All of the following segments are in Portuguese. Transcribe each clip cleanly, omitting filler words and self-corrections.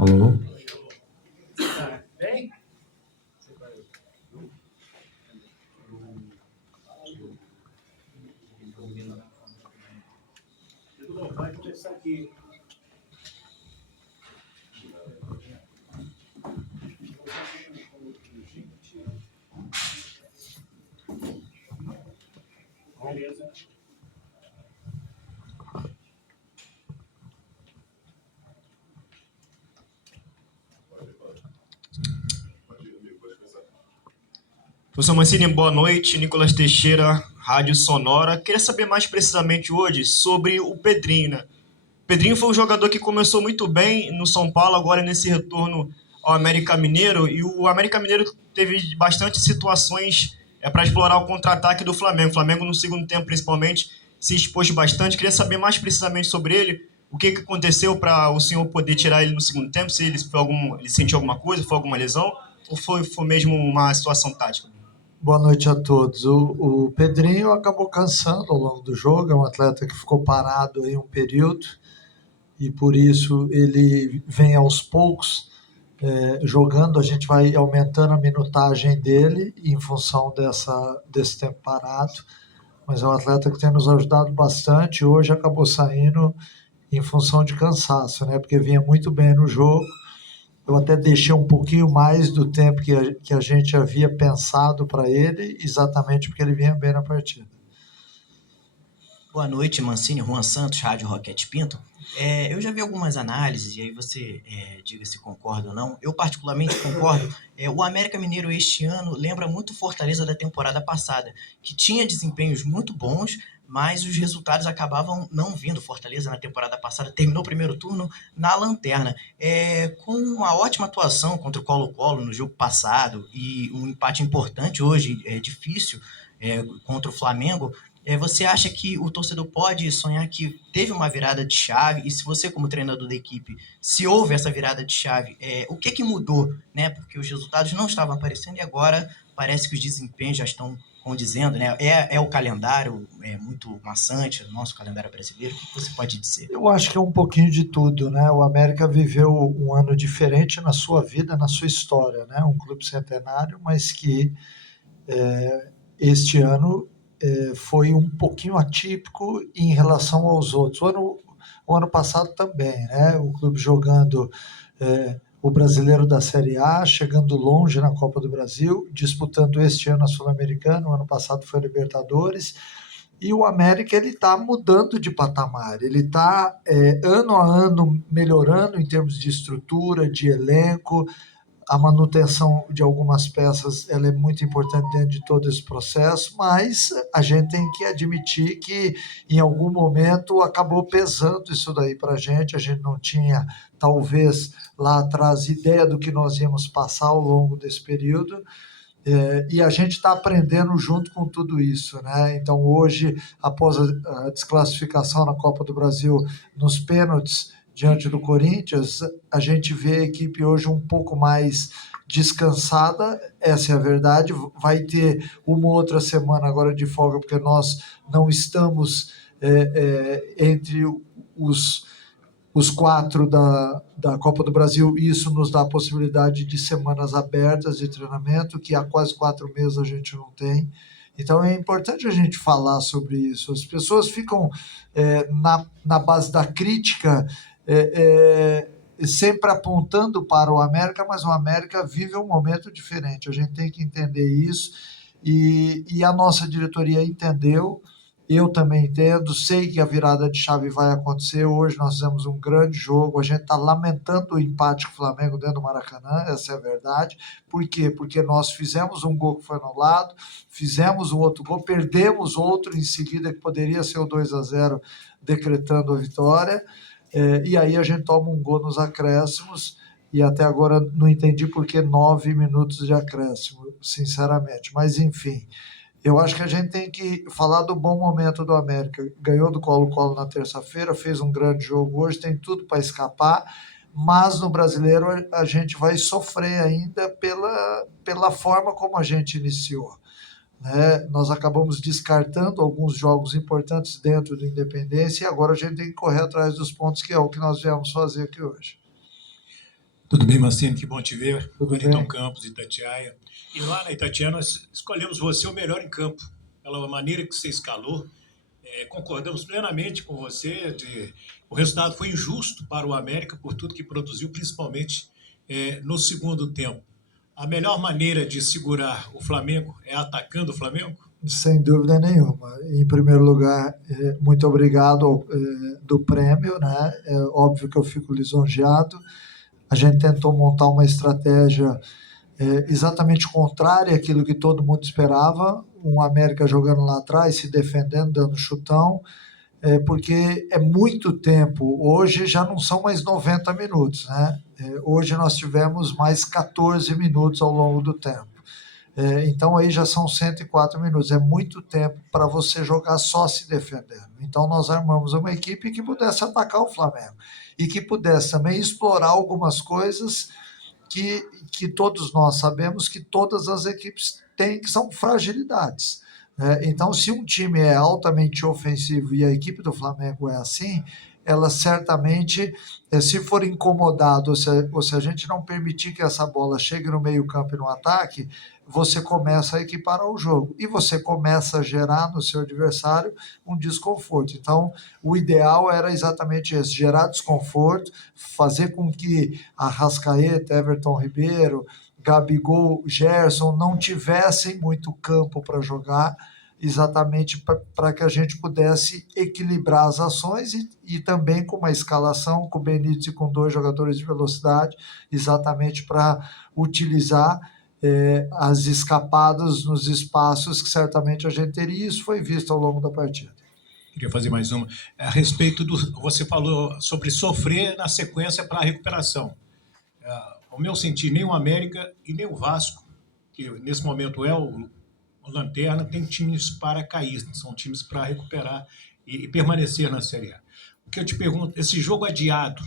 Alô? Vai começar aqui. Beleza. Professor Mancini, boa noite. Nicolas Teixeira, Rádio Sonora. Queria saber mais precisamente hoje sobre o Pedrinho, né? O Pedrinho foi um jogador que começou muito bem no São Paulo, agora nesse retorno ao América Mineiro, e o América Mineiro teve bastante situações para explorar o contra-ataque do Flamengo. O Flamengo, no segundo tempo, principalmente, se expôs bastante. Queria saber mais precisamente sobre ele, o que aconteceu para o senhor poder tirar ele no segundo tempo, se ele sentiu alguma coisa, foi alguma lesão, ou foi mesmo uma situação tática? Boa noite a todos. O Pedrinho acabou cansando ao longo do jogo, é um atleta que ficou parado aí um período e por isso ele vem aos poucos jogando. A gente vai aumentando a minutagem dele em função desse tempo parado, mas é um atleta que tem nos ajudado bastante. Hoje acabou saindo em função de cansaço, né? Porque vinha muito bem no jogo. Eu até deixei um pouquinho mais do tempo que a gente havia pensado para ele, exatamente porque ele vinha bem na partida. Boa noite, Mancini, Juan Santos, Rádio Roquete Pinto. Eu já vi algumas análises, e aí você diga se concorda ou não. Eu particularmente concordo. O América Mineiro este ano lembra muito Fortaleza da temporada passada, que tinha desempenhos muito bons, mas os resultados acabavam não vindo. Fortaleza, na temporada passada, terminou o primeiro turno na lanterna. Com uma ótima atuação contra o Colo-Colo no jogo passado e um empate importante hoje, difícil, contra o Flamengo, você acha que o torcedor pode sonhar que teve uma virada de chave? E se você, como treinador da equipe, se houve essa virada de chave, o que mudou? Né? Porque os resultados não estavam aparecendo e agora parece que os desempenhos já estão condizendo, né? O calendário muito maçante, o nosso calendário brasileiro. O que você pode dizer? Eu acho que é um pouquinho de tudo, né? O América viveu um ano diferente na sua vida, na sua história, né? Um clube centenário, mas que este ano foi um pouquinho atípico em relação aos outros. O ano passado também, né? O clube jogando o Brasileiro da Série A, chegando longe na Copa do Brasil, disputando este ano a Sul-Americana, o ano passado foi a Libertadores, e o América ele está mudando de patamar, ele está ano a ano melhorando em termos de estrutura, de elenco. A manutenção de algumas peças ela é muito importante dentro de todo esse processo, mas a gente tem que admitir que em algum momento acabou pesando isso daí para a gente não tinha, talvez, lá atrás, ideia do que nós íamos passar ao longo desse período, e a gente está aprendendo junto com tudo isso, né? Então, hoje, após a desclassificação na Copa do Brasil nos pênaltis, diante do Corinthians, a gente vê a equipe hoje um pouco mais descansada, essa é a verdade. Vai ter uma outra semana agora de folga, porque nós não estamos entre os 4 da Copa do Brasil, e isso nos dá a possibilidade de semanas abertas de treinamento, que há quase 4 meses a gente não tem. Então é importante a gente falar sobre isso. As pessoas ficam na base da crítica, sempre apontando para o América, mas o América vive um momento diferente. A gente tem que entender isso, e a nossa diretoria entendeu. Eu também entendo, sei que a virada de chave vai acontecer. Hoje nós fizemos um grande jogo, a gente está lamentando o empate com o Flamengo dentro do Maracanã, essa é a verdade. Por quê? Porque nós fizemos um gol que foi anulado, fizemos um outro gol, perdemos outro em seguida que poderia ser o 2-0 decretando a vitória, e aí a gente toma um gol nos acréscimos, e até agora não entendi por que 9 minutos de acréscimo, sinceramente, mas enfim. Eu acho que a gente tem que falar do bom momento do América. Ganhou do Colo-Colo na terça-feira, fez um grande jogo hoje, tem tudo para escapar, mas no Brasileiro a gente vai sofrer ainda pela forma como a gente iniciou, né? Nós acabamos descartando alguns jogos importantes dentro do Independência, e agora a gente tem que correr atrás dos pontos, que é o que nós viemos fazer aqui hoje. Tudo bem, Mancini? Que bom te ver. Tudo Wellington bem. Campos, Itatiaia. E lá na Itatiaia nós escolhemos você o melhor em campo. Pela maneira que você escalou, concordamos plenamente com você. O resultado foi injusto para o América por tudo que produziu, principalmente no segundo tempo. A melhor maneira de segurar o Flamengo é atacando o Flamengo? Sem dúvida nenhuma. Em primeiro lugar, muito obrigado do prêmio, né? É óbvio que eu fico lisonjeado. A gente tentou montar uma estratégia exatamente contrária àquilo que todo mundo esperava. Um América jogando lá atrás, se defendendo, dando chutão, porque é muito tempo. Hoje já não são mais 90 minutos, né? Hoje nós tivemos mais 14 minutos ao longo do tempo. Então aí já são 104 minutos, é muito tempo para você jogar só se defendendo. Então nós armamos uma equipe que pudesse atacar o Flamengo e que pudesse também explorar algumas coisas que todos nós sabemos que todas as equipes têm, que são fragilidades. Então, se um time é altamente ofensivo e a equipe do Flamengo é assim, ela certamente, se for incomodado, ou se a gente não permitir que essa bola chegue no meio-campo e no ataque, você começa a equiparar o jogo e você começa a gerar no seu adversário um desconforto. Então, o ideal era exatamente esse: gerar desconforto, fazer com que Arrascaeta, Everton Ribeiro, Gabigol, Gerson não tivessem muito campo para jogar, exatamente para que a gente pudesse equilibrar as ações e também com uma escalação, com o Benítez e com 2 jogadores de velocidade, exatamente para utilizar as escapadas nos espaços que certamente a gente teria, e isso foi visto ao longo da partida. Queria fazer mais uma. A respeito do. Você falou sobre sofrer na sequência para a recuperação. Ao meu sentir, nem o América e nem o Vasco, que nesse momento é o Lanterna, tem times para cair, são times para recuperar e permanecer na Série A. O que eu te pergunto, esse jogo adiado,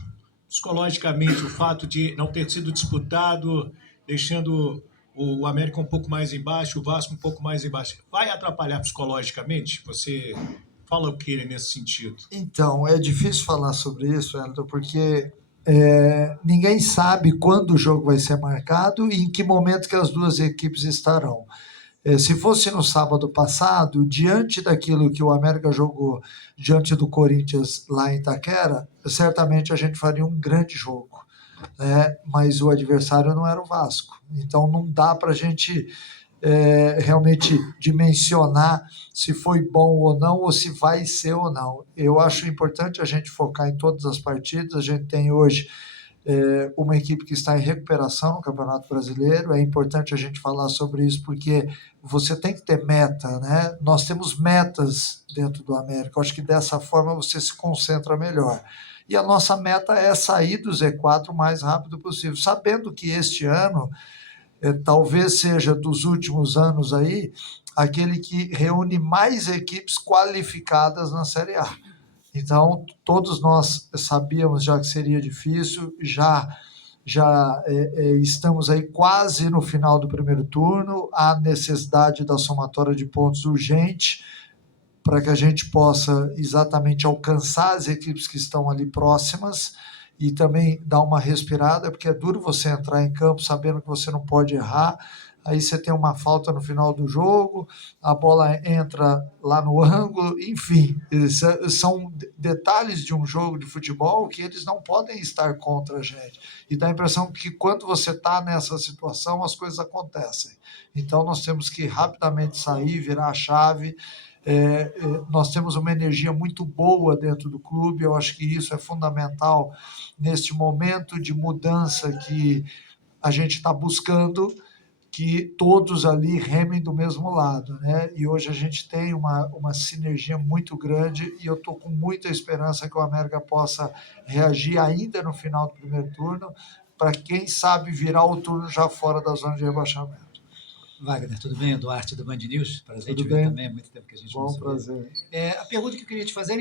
psicologicamente, o fato de não ter sido disputado, deixando o América um pouco mais embaixo, o Vasco um pouco mais embaixo, vai atrapalhar psicologicamente? Você fala o que nesse sentido? Então, é difícil falar sobre isso, Elton, porque ninguém sabe quando o jogo vai ser marcado e em que momento que as duas equipes estarão. Se fosse no sábado passado, diante daquilo que o América jogou diante do Corinthians lá em Itaquera, certamente a gente faria um grande jogo, né? Mas o adversário não era o Vasco. Então não dá para a gente realmente dimensionar se foi bom ou não, ou se vai ser ou não. Eu acho importante a gente focar em todas as partidas. A gente tem hoje uma equipe que está em recuperação no Campeonato Brasileiro. É importante a gente falar sobre isso, porque você tem que ter meta, né? Nós temos metas dentro do América. Eu acho que dessa forma você se concentra melhor. E a nossa meta é sair do Z4 o mais rápido possível, sabendo que este ano talvez seja dos últimos anos aí aquele que reúne mais equipes qualificadas na Série A. Então, todos nós sabíamos já que seria difícil, já estamos aí quase no final do primeiro turno, há necessidade da somatória de pontos urgente para que a gente possa exatamente alcançar as equipes que estão ali próximas e também dar uma respirada, porque é duro você entrar em campo sabendo que você não pode errar. Aí você tem uma falta no final do jogo, a bola entra lá no ângulo, enfim, são detalhes de um jogo de futebol que eles não podem estar contra a gente. E dá a impressão que quando você está nessa situação, as coisas acontecem. Então nós temos que rapidamente sair, virar a chave. Nós temos uma energia muito boa dentro do clube, eu acho que isso é fundamental neste momento de mudança que a gente está buscando, que todos ali remem do mesmo lado, né? E hoje a gente tem uma sinergia muito grande e eu estou com muita esperança que o América possa reagir ainda no final do primeiro turno, para quem sabe virar o turno já fora da zona de rebaixamento. Wagner, tudo bem? Duarte do Band News, prazer Tudo te ver bem? também, há muito tempo que a gente não Bom, se vê. prazer. A pergunta que eu queria te fazer,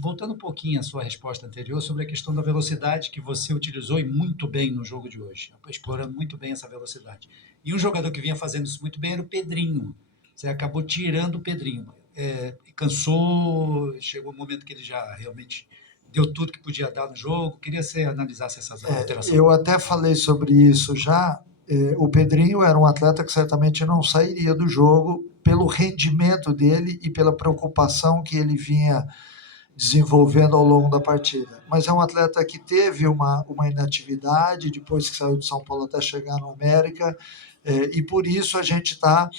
voltando um pouquinho à sua resposta anterior, sobre a questão da velocidade que você utilizou e muito bem no jogo de hoje, explorando muito bem essa velocidade. E um jogador que vinha fazendo isso muito bem era o Pedrinho. Você acabou tirando o Pedrinho. Cansou, chegou um momento que ele já realmente deu tudo que podia dar no jogo. Queria que você analisasse essas alterações. Eu até falei sobre isso já. O Pedrinho era um atleta que certamente não sairia do jogo pelo rendimento dele e pela preocupação que ele vinha desenvolvendo ao longo da partida. Mas é um atleta que teve uma inatividade depois que saiu de São Paulo até chegar no América, e por isso a gente está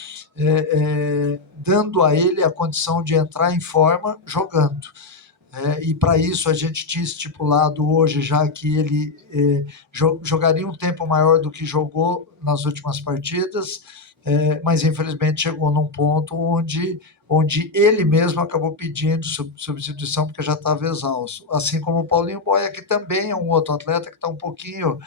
dando a ele a condição de entrar em forma jogando. E para isso a gente tinha estipulado hoje já que ele jogaria um tempo maior do que jogou nas últimas partidas, mas infelizmente chegou num ponto onde ele mesmo acabou pedindo substituição porque já estava exausto. Assim como o Paulinho Boia, que também é um outro atleta que está um pouquinho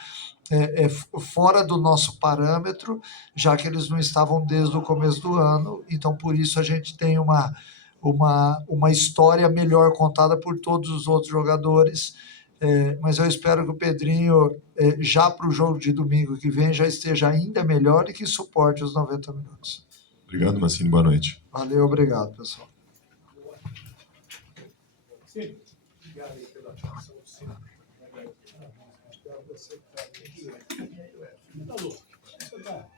fora do nosso parâmetro, já que eles não estavam desde o começo do ano, então por isso a gente tem uma história melhor contada por todos os outros jogadores, mas eu espero que o Pedrinho, já para o jogo de domingo que vem, já esteja ainda melhor e que suporte os 90 minutos. Obrigado, Mancini. Boa noite. Valeu, obrigado, pessoal. Sim. Obrigado aí pela atenção. Sim. Você que tá aqui. Tá louco. Você tá.